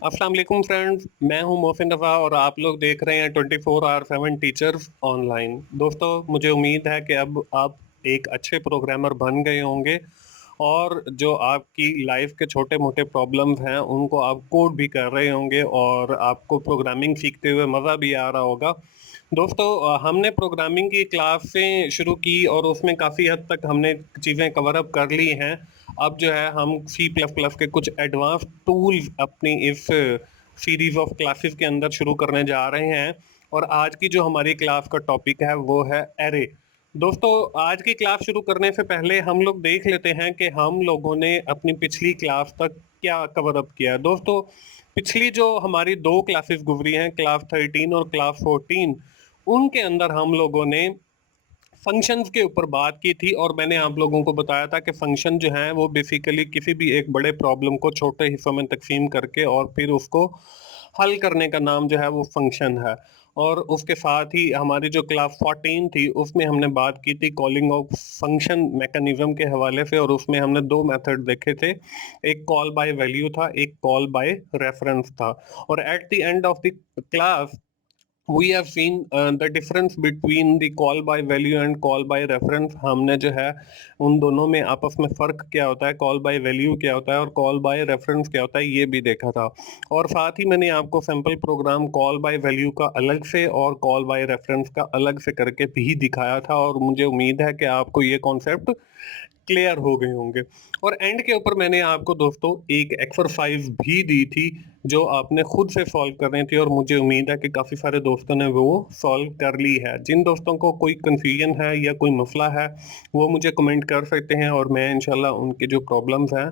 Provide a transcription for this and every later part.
अस्सलाम वालेकुम फ्रेंड्स, मैं हूं मोहसिन रफ़ा और आप लोग देख रहे हैं 24/7 टीचर्स ऑनलाइन। दोस्तों, मुझे उम्मीद है कि अब आप एक अच्छे प्रोग्रामर बन गए होंगे और जो आपकी लाइफ के छोटे-मोटे प्रॉब्लम्स हैं, उनको आप कोड भी कर रहे होंगे और आपको प्रोग्रामिंग सीखते हुए मज़ा भी आ रहा होगा। दोस्तों, हमने प्रोग्रामिंग की क्लासें शुरू की और उसमें काफ़ी हद तक हमने चीज़ें कवर अप कर ली हैं। अब जो है हम सी प्लस प्लस के कुछ एडवांस टूल्स अपनी इस सीरीज ऑफ क्लासेस के अंदर शुरू करने जा रहे हैं और आज की जो हमारी क्लास का टॉपिक है वो है एरे। दोस्तों, आज की क्लास शुरू करने से पहले हम लोग देख लेते हैं कि हम लोगों ने अपनी पिछली क्लास तक क्या कवर अप किया है। दोस्तों, पिछली जो हमारी दो क्लासेस गुजरी हैं, क्लास 13 और क्लास 14, उनके अंदर हम लोगों ने फंक्शंस के ऊपर बात की थी और मैंने आप लोगों को बताया था कि फंक्शन जो हैं वो बेसिकली किसी भी एक बड़े प्रॉब्लम को छोटे हिस्सों में तकसीम करके और फिर उसको हल करने का नाम जो है वो फंक्शन है। और उसके साथ ही हमारी जो क्लास 14 थी उसमें हमने बात की थी कॉलिंग ऑफ फंक्शन मैकेनिज्म के हवाले से और उसमें हमने दो मेथड देखे थे। एक कॉल बाय वैल्यू था, एक कॉल बाय रेफरेंस था। और at the end of the class we have seen the difference between the call by value and call by reference। हमने जो है उन दोनों में आपस में फ़र्क क्या होता है, कॉल बाय वैल्यू क्या होता है और कॉल बाय रेफरेंस क्या होता है, ये भी देखा था। और साथ ही मैंने आपको sample program call by value का अलग से और कॉल बाय रेफरेंस का अलग से करके भी दिखाया था और मुझे उम्मीद है कि आपको ये कॉन्सेप्ट क्लियर हो गए होंगे। और एंड के ऊपर मैंने आपको दोस्तों एक एक्सरसाइज भी दी थी जो आपने खुद से सॉल्व करनी थी और मुझे उम्मीद है कि काफ़ी सारे दोस्तों ने वो सॉल्व कर ली है। जिन दोस्तों को कोई कन्फ्यूजन है या कोई मसला है वो मुझे कमेंट कर सकते हैं और मैं इंशाल्लाह उनके जो प्रॉब्लम्स हैं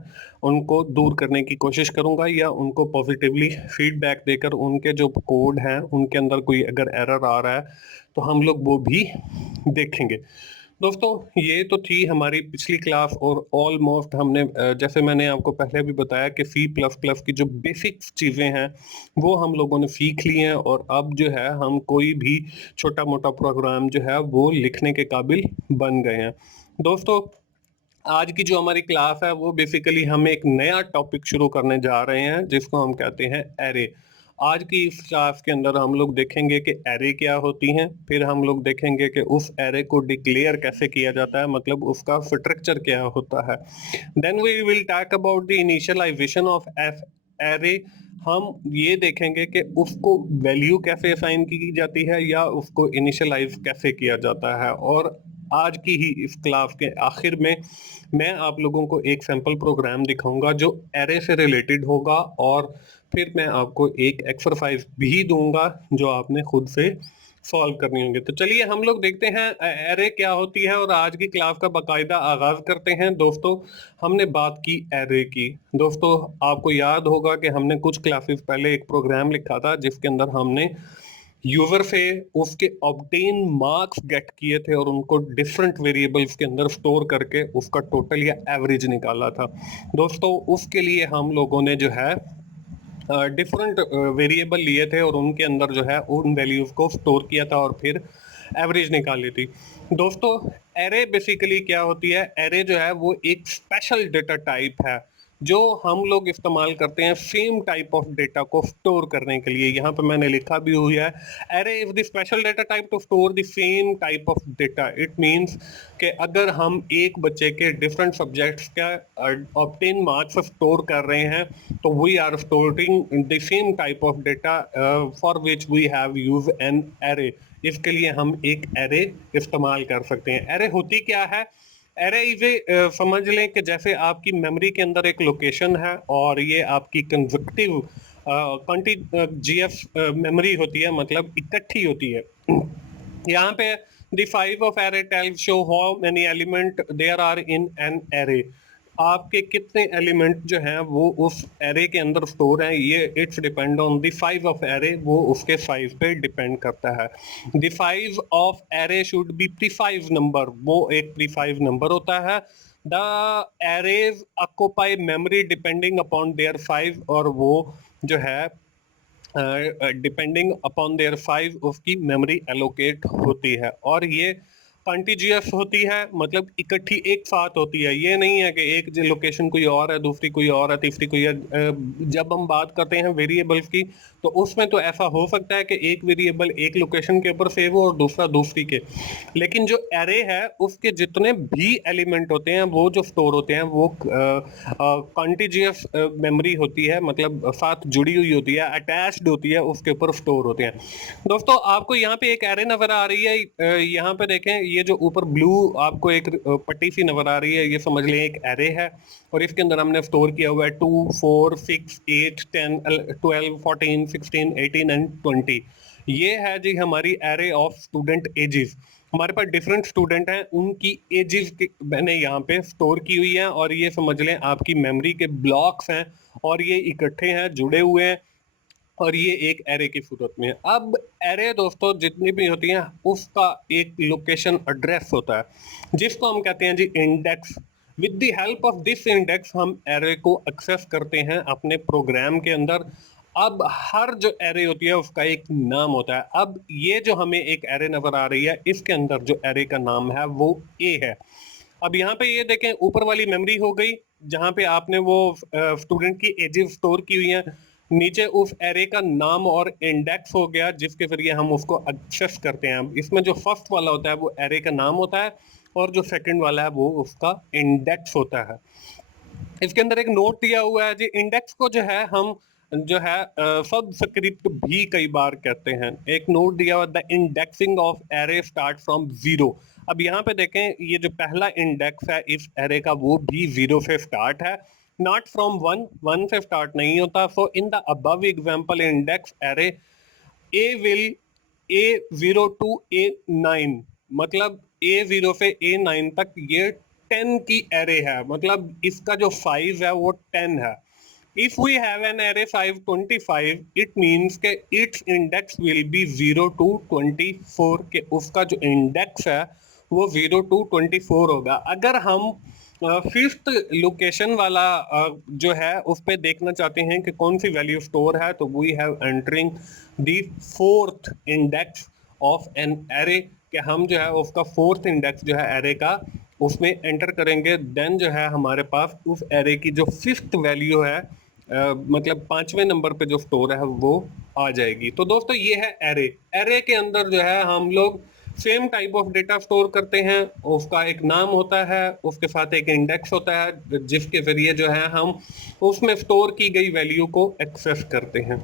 उनको दूर करने की कोशिश करूंगा या उनको पॉजिटिवली फीडबैक देकर उनके जो कोड हैं उनके अंदर कोई अगर एरर आ रहा है तो हम लोग वो भी देखेंगे। दोस्तों, ये तो थी हमारी पिछली क्लास और ऑलमोस्ट हमने जैसे मैंने आपको पहले भी बताया कि सी प्लस प्लस की जो बेसिक चीज़ें हैं वो हम लोगों ने सीख ली हैं और अब जो है हम कोई भी छोटा मोटा प्रोग्राम जो है वो लिखने के काबिल बन गए हैं। दोस्तों, आज की जो हमारी क्लास है वो बेसिकली हम एक नया टॉपिक शुरू करने जा रहे हैं जिसको हम कहते हैं एरे। आज की इस क्लास के अंदर हम लोग देखेंगे कि एरे क्या होती हैं, फिर हम लोग देखेंगे कि उस एरे को डिक्लेयर कैसे किया जाता है, मतलब उसका स्ट्रक्चर क्या होता है। Then we will talk about the initialisation of array. हम ये देखेंगे कि उसको वैल्यू कैसे असाइन की जाती है या उसको इनिशियलाइज कैसे किया जाता है। और आज की ही इस क्लास के आखिर में मैं आप लोगों को एक सैंपल प्रोग्राम दिखाऊंगा जो एरे से रिलेटेड होगा और फिर मैं आपको एक एक्सरसाइज भी दूंगा जो आपने खुद से सॉल्व करनी होंगी। तो चलिए हम लोग देखते हैं एरे क्या होती है और आज की क्लास का बाकायदा आगाज करते हैं। दोस्तों, हमने बात की एरे की। दोस्तों, आपको याद होगा कि हमने कुछ क्लासेस पहले एक प्रोग्राम लिखा था जिसके अंदर हमने यूजर से उसके ऑब्टेन मार्क्स गेट किए थे और उनको डिफरेंट वेरिएबल्स के अंदर स्टोर करके उसका टोटल या एवरेज निकाला था। दोस्तों, उसके लिए हम लोगों ने जो है डिफरेंट वेरिएबल लिए थे और उनके अंदर जो है उन वैल्यूज को स्टोर किया था और फिर एवरेज निकाली थी। दोस्तों, एरे बेसिकली क्या होती है, एरे जो है वो एक स्पेशल डेटा टाइप है जो हम लोग इस्तेमाल करते हैं सेम टाइप ऑफ डेटा को स्टोर करने के लिए। यहाँ पे मैंने लिखा भी हुआ है, array is the special data type to store the same type of data. It means कि अगर हम एक बच्चे के डिफरेंट सब्जेक्ट्स का ऑब्टेन मार्क्स स्टोर कर रहे हैं तो we are storing the same type of data for which we have use an array. इसके लिए हम एक एरे इस्तेमाल कर सकते हैं। एरे होती क्या है? एरे इसे समझ लें कि जैसे आपकी मेमोरी के अंदर एक लोकेशन है और ये आपकी कंजक्टिव कॉन्टिजियस मेमोरी होती है, मतलब इकट्ठी होती है। यहाँ पे the five of array tells show how many element there are in an array। आपके कितने एलिमेंट जो हैं वो उस एरे के अंदर स्टोर हैं, ये it's depend on the size of array, वो उसके साइज पे डिपेंड करता है। The size of array should be precise number, वो एक प्रीसाइज नंबर होता है। The arrays occupy memory depending upon their size, और वो जो है डिपेंडिंग अपॉन देयर साइज उसकी मेमोरी एलोकेट होती है। और ये कॉन्टिजियस होती है, मतलब इकट्ठी एक साथ होती है। ये नहीं है कि एक जो लोकेशन कोई और है, दूसरी कोई और है, तीसरी कोई है। जब हम बात करते हैं वेरिएबल्स की, तो उसमें तो ऐसा हो सकता है कि एक वेरिएबल एक लोकेशन के ऊपर सेव हो और दूसरा दूसरी के। लेकिन जो एरे है उसके जितने भी एलिमेंट होते हैं वो जो स्टोर होते हैं वो कॉन्टिजियस मेमोरी होती है, मतलब साथ जुड़ी हुई होती है, अटैच्ड होती है, उसके ऊपर स्टोर होते हैं। दोस्तों आपको यहाँ पे एक एरे नजर आ रही है, यहाँ पे देखें, ये जो ऊपर ब्लू आपको एक पट्टी सी नजर आ रही है, ये समझ लें एक एरे है। और इसके अंदर हमने स्टोर किया हुआ है 2 4 6 8 10 12 14 16 18 एंड 20। ये है जी हमारी एरे ऑफ स्टूडेंट एजेस। हमारे पास डिफरेंट स्टूडेंट हैं, उनकी एजेस मैंने यहाँ पे स्टोर की हुई है, और ये समझ लें आपकी मेमोरी के ब्लॉक्स हैं, और ये इकट्ठे हैं, जुड़े हुए हैं, और ये एक एरे की सूरत में है। अब एरे दोस्तों जितनी भी होती हैं उसका एक लोकेशन एड्रेस होता है, जिसको हम कहते हैं जी index. With the help of this index हम एरे को एक्सेस करते हैं अपने प्रोग्राम के अंदर। अब हर जो एरे होती है उसका एक नाम होता है। अब ये जो हमें एक एरे नजर आ रही है, इसके अंदर जो एरे का नाम है वो ए है। अब यहाँ पे ये देखें, ऊपर वाली मेमोरी हो गई जहाँ पे आपने वो स्टूडेंट की एजेस स्टोर की हुई हैं। नीचे उस एरे का नाम और इंडेक्स हो गया, जिसके जरिए हम उसको एक्सेस करते हैं। इसमें जो फर्स्ट वाला होता है वो एरे का नाम होता है, और जो सेकंड वाला है वो उसका इंडेक्स होता है। इसके अंदर एक नोट दिया हुआ है जी, इंडेक्स को जो है हम जो है सबस्क्रिप्ट भी कई बार कहते हैं। एक नोट दिया हुआ, the indexing of array start from zero. अब यहाँ पे देखें, ये जो पहला इंडेक्स है इस एरे का वो भी जीरो से स्टार्ट है, नॉट फ्रॉम वन। वन से स्टार्ट नहीं होता। So in the above example index array a will A0 to A9, मतलब A0 से A9 तक ये 10 की एरे है, मतलब इसका जो साइज है वो 10 है। If we have an array size 25, it means के its index will be 0 to 24, के उसका जो इंडेक्स है वो 0 to 24 होगा। अगर हम फिफ्थ लोकेशन वाला जो है उस पे देखना चाहते हैं कि कौन सी वैल्यू स्टोर है, तो we have entering the fourth index of an array, कि हम जो है उसका फोर्थ इंडेक्स जो है एरे का उसमें एंटर करेंगे। देन जो है हमारे पास उस एरे की जो फिफ्थ वैल्यू है, मतलब पांचवें नंबर पे जो स्टोर है वो आ जाएगी। तो दोस्तों ये है एरे। एरे के अंदर जो है हम लोग same type of data store करते हैं, उसका एक नाम होता है, उसके साथ एक इंडेक्स होता है, जिसके जरिए जो है हम उसमें स्टोर की गई वैल्यू को एक्सेस करते हैं।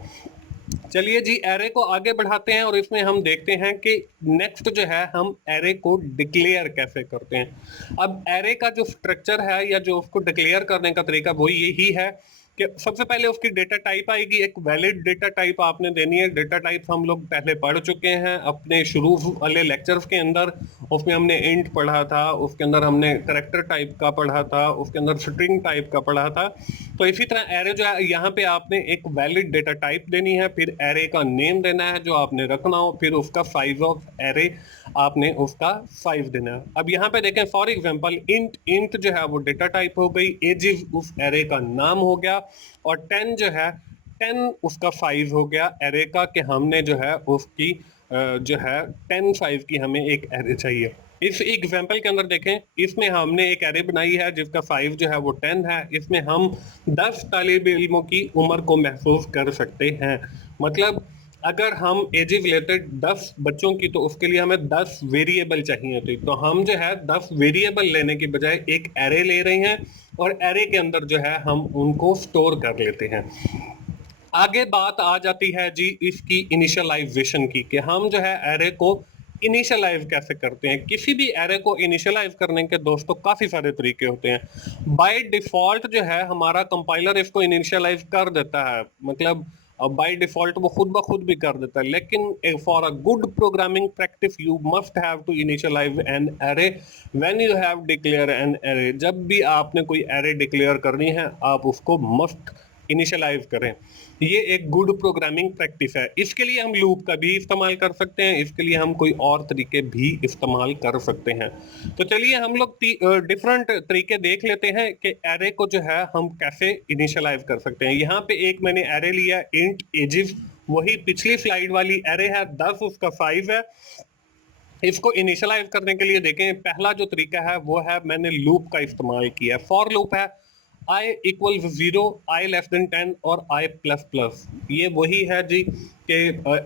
चलिए जी एरे को आगे बढ़ाते हैं, और इसमें हम देखते हैं कि नेक्स्ट जो है हम एरे को डिक्लेयर कैसे करते हैं। अब एरे का जो स्ट्रक्चर है या जो उसको डिक्लेयर करने का तरीका वो यही है कि सबसे पहले उसकी डेटा टाइप आएगी, एक वैलिड डेटा टाइप आपने देनी है। डेटा टाइप हम लोग पहले पढ़ चुके हैं अपने शुरू वाले लेक्चर्स के अंदर। उसमें हमने इंट पढ़ा था, उसके अंदर हमने करेक्टर टाइप का पढ़ा था, उसके अंदर स्ट्रिंग टाइप का पढ़ा था। तो इसी तरह एरे जो है यहाँ पे आपने एक वैलिड डेटा टाइप देनी है, फिर एरे का नेम देना है जो आपने रखना हो, फिर उसका साइज ऑफ एरे आपने उसका साइज देना है। अब यहाँ पे देखें, फॉर एग्जांपल इंट, इंट जो है वो डेटा टाइप हो गई, एजेस उस एरे का नाम हो गया, और 10 जो है 10 उसका साइज हो गया एरे का, कि हमने जो है उसकी जो है 10 साइज की हमें एक एरे चाहिए। इस एग्जांपल के अंदर देखें, इसमें हमने एक एरे बनाई है जिसका साइज जो है वो 10 है। इसमें हम 10 तालिब इल्मों की उम्र को महसूस कर सकते हैं। मतलब अगर हम एजेस लेते 10 बच्चों की, तो उसके लिए हमें 10 वेरिएबल चाहिए थे। तो हम जो है 10 वेरिएबल लेने की बजाय एक एरे ले रहे हैं, और एरे के अंदर जो है हम उनको स्टोर कर लेते हैं। आगे बात आ जाती है जी इसकी इनिशियलाइजेशन की, कि हम जो है एरे को इनिशियलाइज कैसे करते हैं। किसी भी एरे को इनिशियलाइज करने के दोस्तों काफी सारे तरीके होते हैं। बाय डिफॉल्ट जो है हमारा कंपाइलर इसको इनिशियलाइज कर देता है, मतलब बाय डिफॉल्ट वो खुद ब खुद भी कर देता है। लेकिन for a good programming practice you must have to initialise an array when you have declare an array. जब भी आपने कोई एरे डिक्लेयर करनी है आप उसको मस्ट इनिशियलाइज करें। ये एक गुड प्रोग्रामिंग प्रैक्टिस है। इसके लिए हम लूप का भी इस्तेमाल कर सकते हैं, इसके लिए हम कोई और तरीके भी इस्तेमाल कर सकते हैं। तो चलिए हम लोग डिफरेंट तरीके देख लेते हैं कि एरे को जो है हम कैसे इनिशियलाइज कर सकते हैं। यहाँ पे एक मैंने एरे लिया इंट एजेस, वही पिछली स्लाइड वाली एरे है, 10 उसका साइज है। इसको इनिशियलाइज करने के लिए देखें, पहला जो तरीका है वो है मैंने लूप का इस्तेमाल किया। फॉर लूप है i equal 0, i less than 10 और i प्लस प्लस। ये वही है जी कि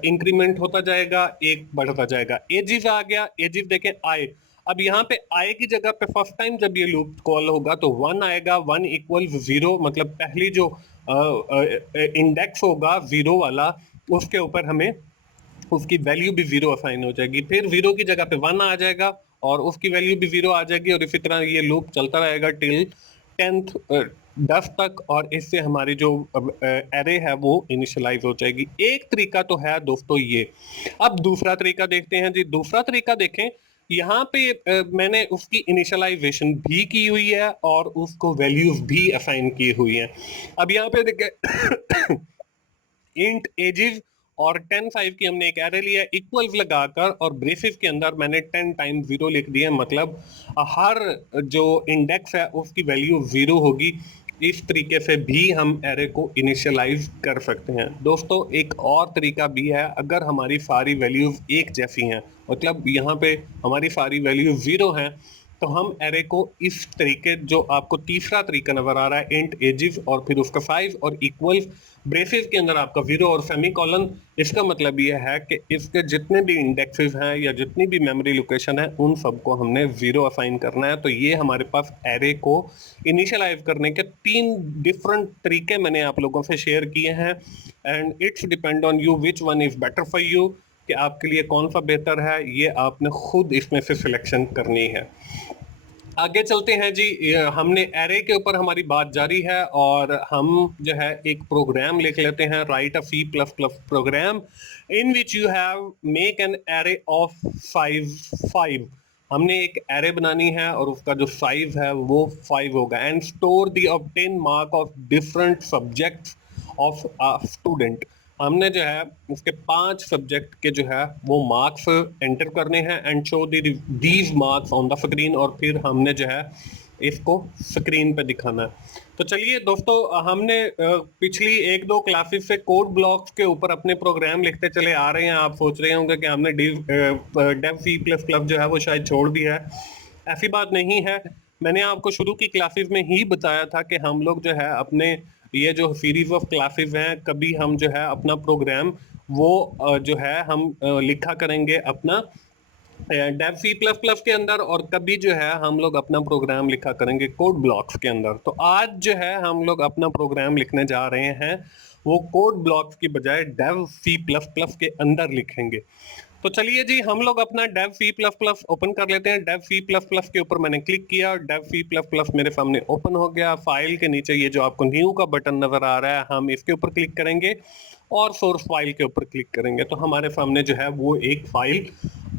इंक्रीमेंट होता जाएगा, एक बढ़ता जाएगा। एजिव आ गया, एजिव देखें i। अब यहाँ पे i की जगह पे फर्स्ट टाइम जब ये लूप कॉल होगा तो 1 आएगा, 1 इक्वल 0, मतलब पहली जो इंडेक्स होगा 0 वाला, उसके ऊपर हमें उसकी वैल्यू भी 0 असाइन हो जाएगी। फिर 0 की जगह पे 1 आ जाएगा और उसकी वैल्यू भी 0 आ जाएगी, और इसी तरह ये लूप चलता रहेगा टिल 10th 10 तक, और इससे हमारी जो एरे है वो इनिशियलाइज हो जाएगी। एक तरीका तो है दोस्तों ये। अब दूसरा तरीका देखते हैं जी। दूसरा तरीका देखें, यहाँ पे मैंने उसकी इनिशियलाइजेशन भी की हुई है और उसको वैल्यूज भी असाइन की हुई है। अब यहाँ पे देखें इंट एजिज और 10 5 की हमने एक एरे लिया, इक्वल्स लगाकर और ब्रेसेस के अंदर मैंने 10 टाइम 0 लिख दिया, मतलब हर जो इंडेक्स है उसकी वैल्यू 0 होगी। इस तरीके से भी हम एरे को इनिशियलाइज कर सकते हैं। दोस्तों एक और तरीका भी है, अगर हमारी सारी वैल्यूज एक जैसी हैं, मतलब यहाँ पे हमारी सारी वैल्यू 0 हैं, तो हम एरे को इस तरीके, जो आपको तीसरा तरीका नजर आ रहा है, इंट एजिस और फिर उसका साइज और इक्वल ब्रेसेस के अंदर आपका 0 और सेमीकोलन, इसका मतलब यह है कि इसके जितने भी इंडेक्सेस हैं या जितनी भी मेमोरी लोकेशन है उन सबको हमने 0 असाइन करना है। तो ये हमारे पास एरे को इनिशियलाइज करने के 3 डिफरेंट तरीके मैंने आप लोगों से शेयर किए हैं, and it's depend on you which one is better for you, कि आपके लिए कौन सा बेहतर है, ये आपने खुद इसमें से सिलेक्शन करनी है। आगे चलते हैं जी। हमने एरे के ऊपर हमारी बात जारी है और हम जो है एक प्रोग्राम लिख लेते हैं, write a C plus plus program in which you have make an array of size 5। हमने एक एरे बनानी है और उसका जो साइज है वो 5 होगा, and store the obtain mark of different subjects of a student. हमने जो है उसके 5 सब्जेक्ट के जो है वो मार्क्स एंटर करने हैं, and show these marks on the screen, और फिर हमने जो है इसको स्क्रीन पे दिखाना है। तो चलिए दोस्तों, हमने पिछली 1-2 क्लासेस से कोड ब्लॉक्स के ऊपर अपने प्रोग्राम लिखते चले आ रहे हैं। आप सोच रहे होंगे कि हमने डेव सी प्लस प्लस जो है वो शायद छोड़ दिया है। ऐसी बात नहीं है। मैंने आपको शुरू की क्लासेस में ही बताया था कि हम लोग जो है अपने ये जो सीरीज ऑफ क्लासेस हैं, कभी हम जो है अपना प्रोग्राम वो जो है हम लिखा करेंगे अपना डेव सी प्लस प्लस के अंदर, और कभी जो है हम लोग अपना प्रोग्राम लिखा करेंगे कोड ब्लॉक्स के अंदर। तो आज जो है हम लोग अपना प्रोग्राम लिखने जा रहे हैं वो कोड ब्लॉक्स की बजाय डेव सी प्लस प्लस के अंदर लिखेंगे। तो चलिए जी, हम लोग अपना Dev C plus plus open कर लेते हैं। डेव सी प्लस प्लस के ऊपर मैंने क्लिक किया, डेव सी प्लस प्लस मेरे सामने ओपन हो गया। फाइल के नीचे ये जो आपको न्यू का बटन नजर आ रहा है, हम इसके ऊपर क्लिक करेंगे और सोर्स फाइल के ऊपर क्लिक करेंगे तो हमारे सामने जो है वो एक फाइल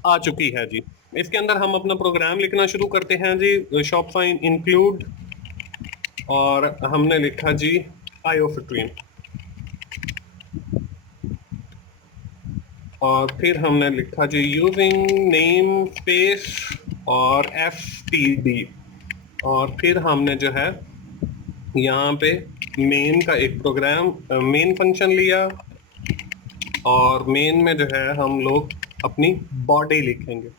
आ चुकी है जी। इसके अंदर हम अपना प्रोग्राम लिखना शुरू करते हैं जी। शॉप फाइन इंक्लूड, और हमने लिखा जी आईओ स्ट्रीम, और फिर हमने लिखा जी यूजिंग नेम स्पेस और std, और फिर हमने जो है यहाँ पे मेन का एक प्रोग्राम मेन फंक्शन लिया, और मेन में जो है हम लोग अपनी बॉडी लिखेंगे।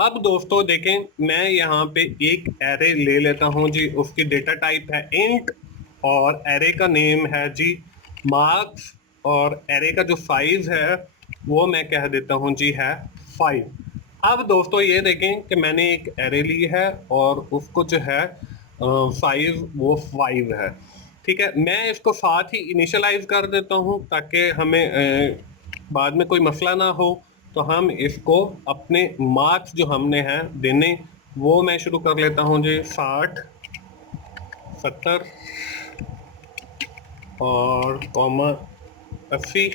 अब दोस्तों देखें, मैं यहाँ पे एक एरे ले लेता हूँ जी, उसकी डेटा टाइप है इंट, और एरे का नेम है जी मार्क्स, और एरे का जो साइज है वो मैं कह देता हूँ जी है 5। अब दोस्तों ये देखें कि मैंने एक एरे ली है और उसको जो है साइज वो 5 है। ठीक है, मैं इसको साथ ही इनिशियलाइज कर देता हूँ ताकि हमें बाद में कोई मसला ना हो। तो हम इसको अपने मार्क्स जो हमने हैं देने, वो मैं शुरू कर लेता हूँ जी 60, 70 और कॉमा 80,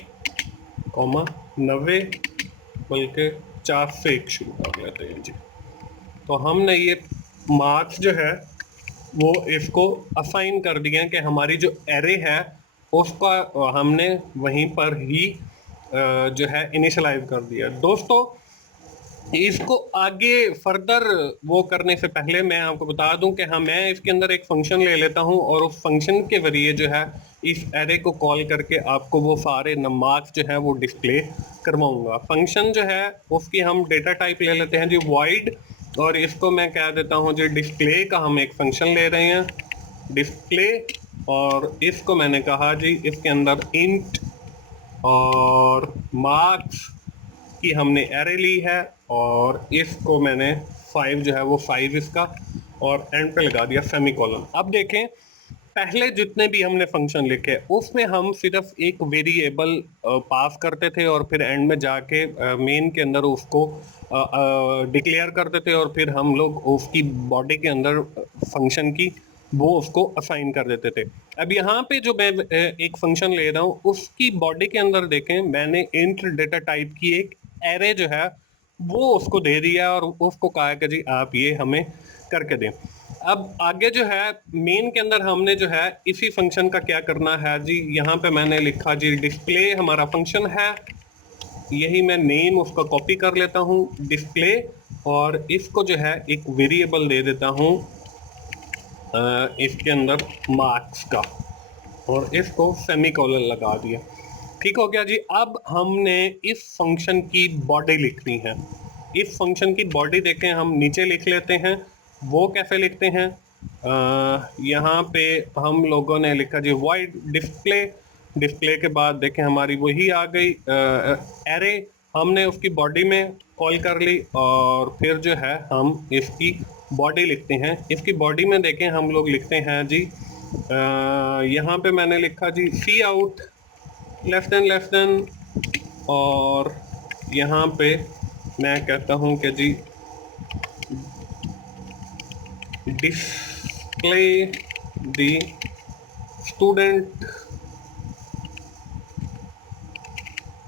कॉमा 90, बल्कि 50 से एक शुरू कर लेते हैं जी। तो हमने ये मार्क्स जो है वो इसको असाइन कर दिए हैं कि हमारी जो एरे है उसका हमने वहीं पर ही जो है इनिशियलाइज कर दिया। दोस्तों इसको आगे फर्दर वो करने से पहले मैं आपको बता दूं कि हाँ, मैं इसके अंदर एक फंक्शन ले लेता हूं और उस फंक्शन के जरिए जो है इस एरे को कॉल करके आपको वो सारे मार्क्स जो है वो डिस्प्ले करवाऊंगा। फंक्शन जो है उसकी हम डेटा टाइप ले लेते हैं जी वॉइड, और इसको मैं कह देता हूं जी डिस्प्ले का हम एक फंक्शन ले रहे हैं डिस्प्ले। और इसको मैंने कहा जी इसके अंदर इंट और मार्क्स की हमने एरे ली है, और इसको मैंने 5 जो है वो 5 इसका, और एंड पे लगा दिया सेमीकोलन। अब देखें, पहले जितने भी हमने फंक्शन लिखे उसमें हम सिर्फ एक वेरिएबल पास करते थे और फिर एंड में जाके मेन के अंदर उसको डिक्लेयर करते थे, और फिर हम लोग उसकी बॉडी के अंदर फंक्शन की वो उसको असाइन कर देते थे। अब यहाँ पे जो मैं एक फंक्शन ले रहा हूँ उसकी बॉडी के अंदर देखें, मैंने इंट डेटा टाइप की एक एरे जो है वो उसको दे दिया और उसको कहा कि जी आप ये हमें करके दें। अब आगे जो है मेन के अंदर हमने जो है इसी फंक्शन का क्या करना है जी, यहाँ पे मैंने लिखा जी डिस्प्ले हमारा फंक्शन है, यही मैं नेम उसका कॉपी कर लेता हूँ डिस्प्ले, और इसको जो है एक वेरिएबल दे देता हूँ इसके अंदर मार्क्स का, और इसको सेमीकोलन लगा दिया। ठीक हो गया जी। अब हमने इस फंक्शन की बॉडी लिखनी है। इस फंक्शन की बॉडी देखें हम नीचे लिख लेते हैं। वो कैसे लिखते हैं, यहाँ पे हम लोगों ने लिखा जी वॉइड डिस्प्ले, डिस्प्ले के बाद देखें हमारी वही आ गई एरे, हमने उसकी बॉडी में कॉल कर ली, और फिर जो है हम इसकी बॉडी लिखते हैं। इसकी बॉडी में देखें हम लोग लिखते हैं जी यहाँ पे मैंने लिखा जी सी आउट लेफ्ट देन, और यहाँ पे मैं कहता हूँ कि जी डिस्प्ले द स्टूडेंट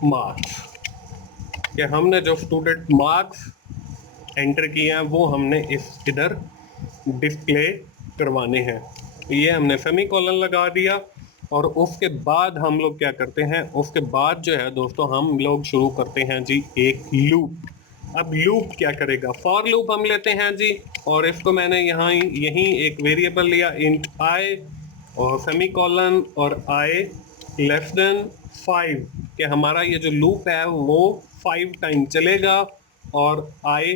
मार्क्स, कि हमने जो स्टूडेंट मार्क्स एंटर किए हैं वो हमने इस इधर डिस्प्ले करवाने हैं। ये हमने सेमीकोलन लगा दिया, और उसके बाद हम लोग क्या करते हैं, उसके बाद जो है दोस्तों हम लोग शुरू करते हैं जी एक लूप। अब लूप क्या करेगा, फॉर लूप हम लेते हैं जी, और इसको मैंने यहाँ यहीं एक वेरिएबल लिया इंट आई और सेमीकोलन और आई लेस देन 5, कि हमारा ये जो लूप है वो 5 टाइम चलेगा, और आई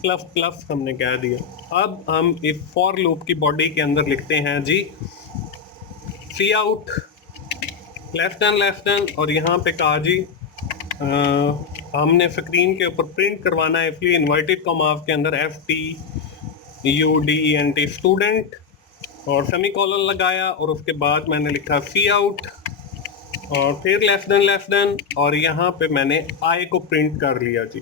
प्लस प्लस हमने कह दिया। अब हम इस फॉर लूप की बॉडी के अंदर लिखते हैं जी सी आउट लेफ्ट देन, और यहाँ पे कहा जी हमने स्क्रीन के ऊपर प्रिंट करवाना है, इसलिए इन्वर्टेड कॉमास के अंदर STUDENT स्टूडेंट, और सेमीकोलन लगाया, और उसके बाद मैंने लिखा सी आउट और फिर लेस देन, और यहाँ पे मैंने आई को प्रिंट कर लिया जी।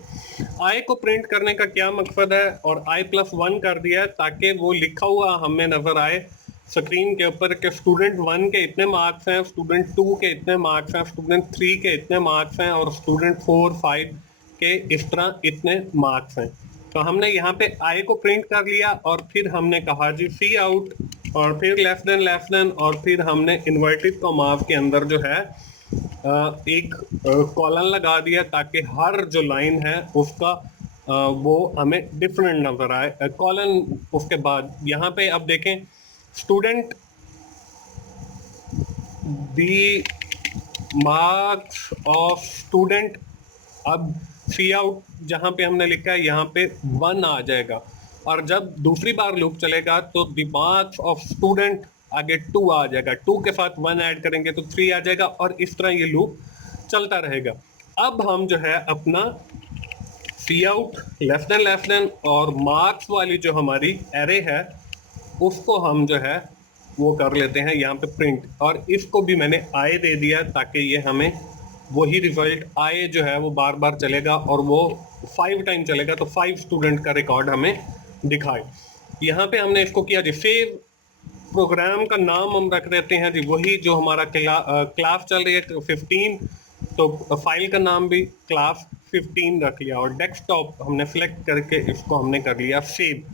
आई को प्रिंट करने का क्या मकसद है, और I+1 कर दिया ताकि वो लिखा हुआ हमें नजर आए स्क्रीन के ऊपर कि स्टूडेंट 1 के इतने मार्क्स हैं, स्टूडेंट 2 के इतने मार्क्स हैं, स्टूडेंट 3 के इतने मार्क्स हैं, और स्टूडेंट 4 5 के इस तरह इतने मार्क्स हैं। तो हमने यहाँ पे आई को प्रिंट कर लिया, और फिर हमने कहा जी सी आउट और फिर लेस देन, और फिर हमने इन्वर्टेड कॉमास के अंदर जो है एक कॉलन लगा दिया ताकि हर जो लाइन है उसका वो हमें डिफरेंट नजर आए कॉलन। उसके बाद यहाँ पे अब देखें student the marks of student, अब सी आउट जहाँ पे हमने लिखा है यहाँ पे 1 आ जाएगा, और जब दूसरी बार लूप चलेगा तो दी मार्क्स ऑफ स्टूडेंट आगे 2 आ जाएगा, 2 के साथ 1 ऐड करेंगे तो 3 आ जाएगा, और इस तरह ये लूप चलता रहेगा। अब हम जो है अपना सी आउट लेफ्ट देन और मार्क्स वाली जो हमारी एरे है उसको हम जो है वो कर लेते हैं यहाँ पे प्रिंट, और इसको भी मैंने आई दे दिया ताकि ये हमें वही रिजल्ट आई जो है वो बार बार चलेगा, और वो 5 टाइम चलेगा तो 5 स्टूडेंट का रिकॉर्ड हमें दिखाए। यहाँ पे हमने इसको किया जी सेव, प्रोग्राम का नाम हम रख देते हैं जी वही जो हमारा क्लास चल रही है 15, तो फाइल का नाम भी क्लास 15 रख लिया, और डेस्कटॉप हमने सेलेक्ट करके इसको हमने कर लिया सेव।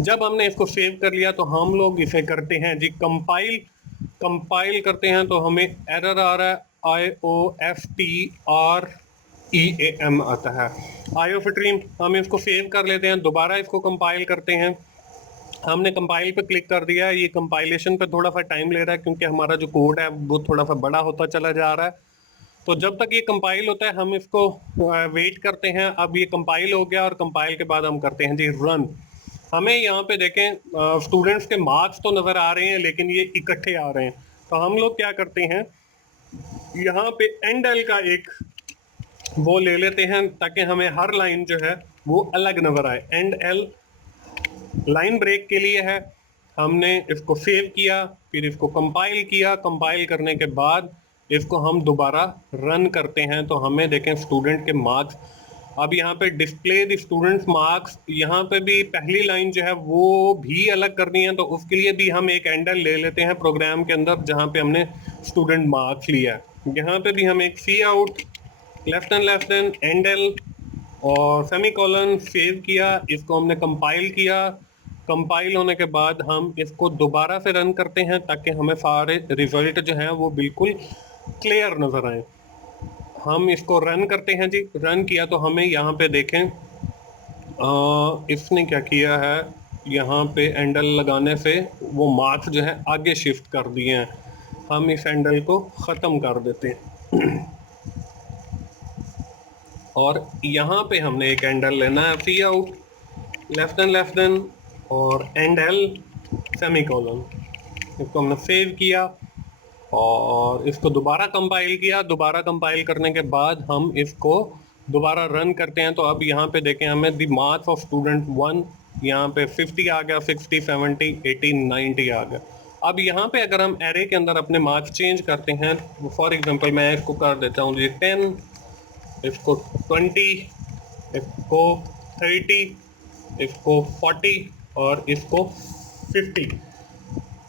जब हमने इसको सेव कर लिया तो हम लोग इसे करते हैं जी कंपाइल करते हैं, तो हमें एरर आ रहा है IOSTR EAM आता है। आयोफिट्रीन, हम इसको सेव कर लेते हैं, दोबारा इसको कंपाइल करते हैं। हमने कंपाइल पे क्लिक कर दिया, ये कंपाइलेशन पे थोड़ा सा टाइम ले रहा है क्योंकि हमारा जो कोड है वो थोड़ा सा बड़ा होता चला जा रहा है। तो जब तक ये कंपाइल होता है हम इसको वेट करते हैं। अब ये कंपाइल हो गया और कंपाइल के बाद हम करते हैं जी रन। हमें यहाँ पे देखें स्टूडेंट्स के मार्क्स तो नज़र आ रहे हैं लेकिन ये इकट्ठे आ रहे हैं। तो हम लोग क्या करते हैं, यहाँ पे एंड एल का एक वो ले लेते हैं ताकि हमें हर लाइन जो है वो अलग नजर आए। एंड एल लाइन ब्रेक के लिए है। हमने इसको सेव किया, फिर इसको कंपाइल किया, कंपाइल करने के बाद इसको हम दोबारा रन करते हैं तो हमें देखें स्टूडेंट के मार्क्स। अब यहाँ पे डिस्प्ले द स्टूडेंट्स मार्क्स, यहाँ पे भी पहली लाइन जो है वो भी अलग करनी है तो उसके लिए भी हम एक एंडल ले लेते हैं प्रोग्राम के अंदर जहाँ पे हमने स्टूडेंट मार्क्स लिया है। यहाँ पे भी हम एक सी आउट लेफ्ट एंड एंडल और सेमीकोलन सेव किया, इसको हमने कंपाइल किया। कंपाइल होने के बाद हम इसको दोबारा से रन करते हैं ताकि हमें सारे रिजल्ट जो हैं वो बिल्कुल क्लियर नजर आए। हम इसको रन करते हैं जी। रन किया तो हमें यहाँ पे देखें इसने क्या किया है, यहाँ पे एंडल लगाने से वो मार्क्स जो है आगे शिफ्ट कर दिए हैं। हम इस एंडल को ख़त्म कर देते हैं और यहाँ पे हमने एक एंडल लेना है, सी आउट लेफ्ट एंड और एंड एल सेमीकोलन। इसको हमने सेव किया और इसको दोबारा कंपाइल किया। दोबारा कंपाइल करने के बाद हम इसको दोबारा रन करते हैं तो अब यहाँ पे देखें हमें द मार्क्स ऑफ स्टूडेंट 1 यहाँ पे 50 आ गया, 60, 70, 80, 90 आ गया। अब यहाँ पे अगर हम एरे के अंदर अपने मार्क्स चेंज करते हैं, फॉर एग्जांपल मैं इसको कर देता हूँ जी 10, इसको 20, इसको 30, इसको 40 और इसको 50।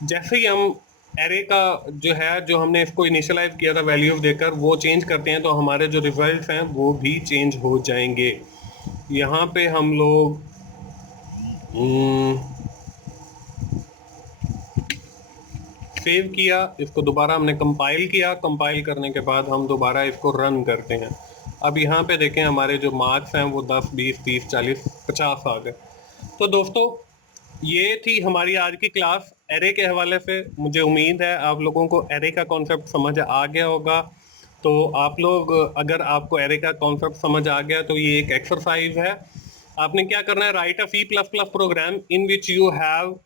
जैसे ही हम एरे का जो है जो हमने इसको इनिशियलाइज किया था वैल्यू देकर वो चेंज करते हैं तो हमारे जो रिजल्ट्स हैं वो भी चेंज हो जाएंगे। यहाँ पे हम लोग सेव किया, इसको दोबारा हमने कंपाइल किया। कंपाइल करने के बाद हम दोबारा इसको रन करते हैं। अब यहाँ पे देखें हमारे जो मार्क्स हैं वो 10, 20, 30, 40, 50 आ गए। तो दोस्तों ये थी हमारी आज की क्लास एरे के हवाले से। मुझे उम्मीद है आप लोगों को एरे का कॉन्सेप्ट समझ आ गया होगा। तो आप लोग अगर आपको एरे का कॉन्सेप्ट समझ आ गया तो ये एक एक्सरसाइज है। आपने क्या करना है, write a C++ program in which you have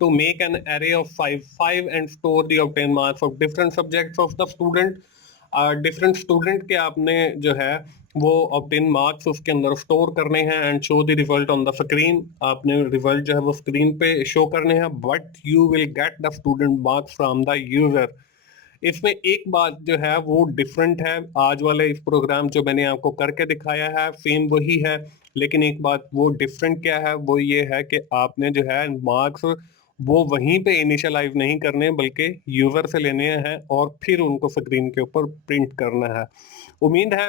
to make an array of five and store the obtained marks of different subjects of the student। Different student के आपने जो है वो ऑब्टेन मार्क्स उसके अंदर स्टोर करने हैं and show the result on the screen. आपने रिजल्ट जो है वो स्क्रीन पे शो करने हैं, but you will get the student marks from the user. इसमें एक बात जो है वो डिफरेंट है, आज वाले इस प्रोग्राम जो मैंने आपको करके दिखाया है सेम वही है, लेकिन एक बात वो डिफरेंट क्या है वो ये है कि आपने जो है मार्क्स वो वहीं पे इनिशियलाइज नहीं करने बल्कि यूजर से लेने हैं और फिर उनको स्क्रीन के ऊपर प्रिंट करना है। उम्मीद है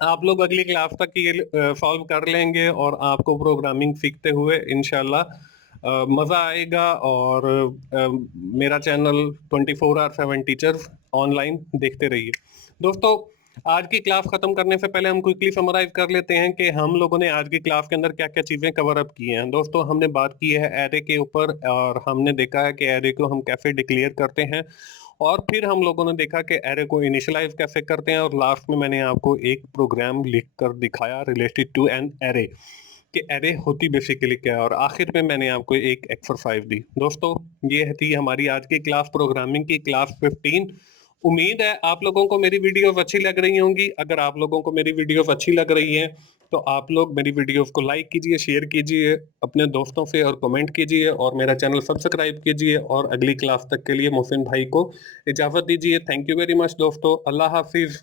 आप लोग अगली क्लास तक ये सॉल्व कर लेंगे और आपको प्रोग्रामिंग सीखते हुए इंशाल्लाह मज़ा आएगा। और मेरा चैनल 24/7 टीचर्स ऑनलाइन देखते रहिए। दोस्तों आज की क्लास खत्म करने से पहले हम क्विकली समराइज कर लेते हैं कि हम लोगों ने आज की क्लास के अंदर क्या क्या चीज़ें कवर अप की हैं। दोस्तों हमने बात की है एरे के ऊपर और हमने देखा है कि एरे को हम कैसे डिक्लेयर करते हैं और फिर हम लोगों ने देखा कि एरे को इनिशियलाइज कैसे करते हैं और लास्ट में मैंने आपको एक प्रोग्राम लिख कर दिखाया रिलेटेड टू एन एरे कि एरे होती बेसिकली क्या है और आखिर में मैंने आपको एक एक्सरसाइज दी। दोस्तों ये थी हमारी आज की क्लास, प्रोग्रामिंग की क्लास 15। उम्मीद है आप लोगों को मेरी वीडियोस अच्छी लग रही होंगी। अगर आप लोगों को मेरी वीडियोस अच्छी लग रही हैं तो आप लोग मेरी वीडियोस को लाइक कीजिए, शेयर कीजिए अपने दोस्तों से और कमेंट कीजिए और मेरा चैनल सब्सक्राइब कीजिए। और अगली क्लास तक के लिए मोहसिन भाई को इजाज़त दीजिए। थैंक यू वेरी मच दोस्तों, अल्लाह हाफिज़।